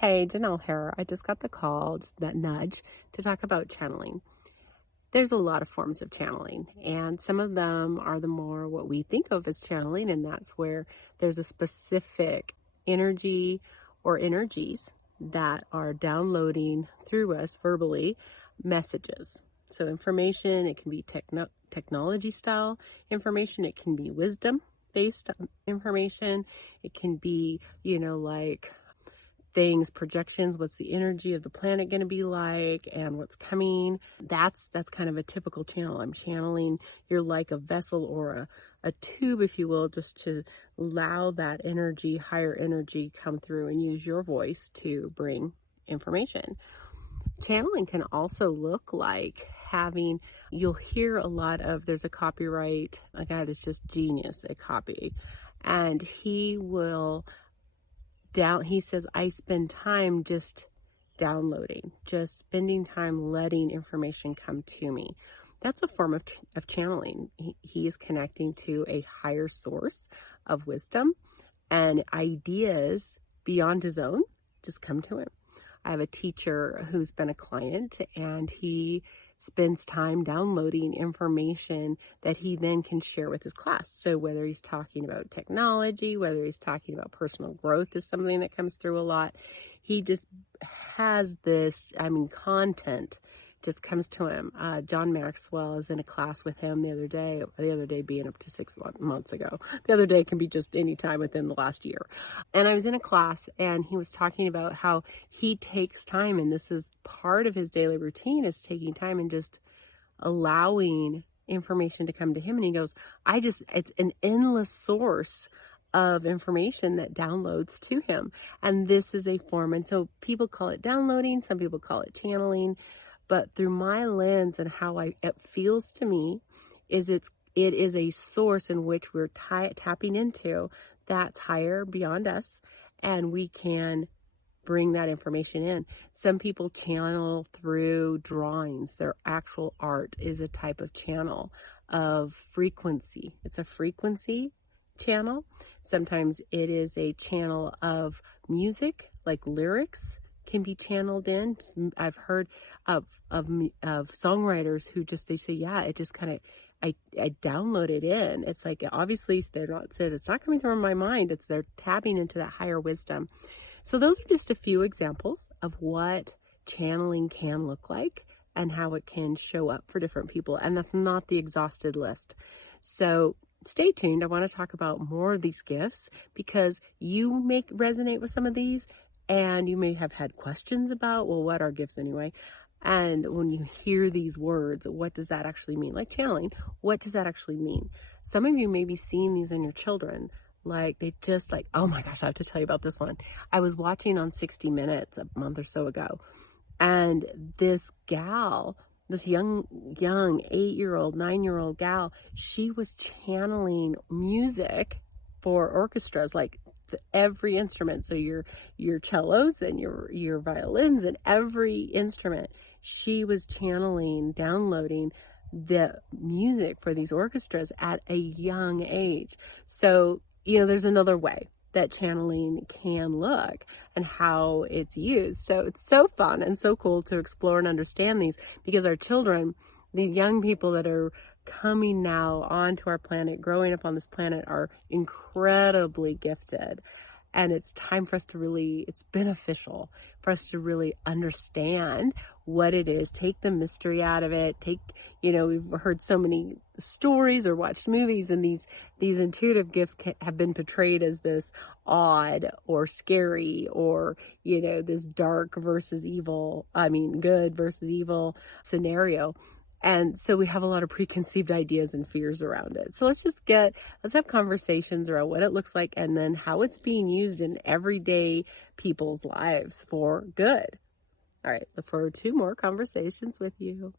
Hey, Janell here. I just got the call, just that nudge, to talk about channeling. There's a lot of forms of channeling, and some of them are the more what we think of as channeling, and that's where there's a specific energy or energies that are downloading through us verbally messages. So, information, it can be technology style information, it can be wisdom based information, it can be, like things, projections, what's the energy of the planet going to be like and what's coming. That's kind of a typical channel. I'm channeling. You're like a vessel or a tube, if you will, just to allow that energy, higher energy, come through and use your voice to bring information. Channeling can also look like you'll hear a lot of, there's a copyright, a guy that's just genius at copy, and he says, I spend time just downloading, just spending time letting information come to me. That's a form of channeling. He is connecting to a higher source of wisdom, and ideas beyond his own just come to him. I have a teacher who's been a client, and he spends time downloading information that he then can share with his class. So whether he's talking about technology, whether he's talking about personal growth is something that comes through a lot. He just has this, content just comes to him. John Maxwell is in a class with him the other day being up to 6 months ago. The other day can be just any time within the last year. And I was in a class and he was talking about how he takes time, and this is part of his daily routine, is taking time and just allowing information to come to him. And he goes, it's an endless source of information that downloads to him. And this is a form. And so people call it downloading. Some people call it channeling. But through my lens and how it feels to me, it is a source in which we're tapping into that's higher beyond us, and we can bring that information in. Some people channel through drawings. Their actual art is a type of channel of frequency. It's a frequency channel. Sometimes it is a channel of music, like lyrics can be channeled in. I've heard of songwriters who they say, yeah, it just kind of, I download it in. It's like, obviously it's not coming from my mind. They're tapping into that higher wisdom. So those are just a few examples of what channeling can look like and how it can show up for different people. And that's not the exhausted list. So stay tuned. I want to talk about more of these gifts because you may resonate with some of these, and you may have had questions about, well, what are gifts anyway? And when you hear these words, what does that actually mean? Like channeling, what does that actually mean? Some of you may be seeing these in your children. Like they just oh my gosh, I have to tell you about this one. I was watching on 60 Minutes a month or so ago. And this gal, this young 8-year-old, 9-year-old gal, she was channeling music for orchestras, like every instrument. So your cellos and your violins and every instrument, she was channeling, downloading the music for these orchestras at a young age. So, there's another way that channeling can look and how it's used. So it's so fun and so cool to explore and understand these, because our children, the young people that are coming now onto our planet, growing up on this planet, are incredibly gifted. And it's time for us it's beneficial for us to really understand what it is, take the mystery out of it, we've heard so many stories or watched movies, and these intuitive gifts have been portrayed as this odd or scary or, this dark versus evil, good versus evil scenario. And so we have a lot of preconceived ideas and fears around it. So let's have conversations around what it looks like and then how it's being used in everyday people's lives for good. All right, look forward to more conversations with you.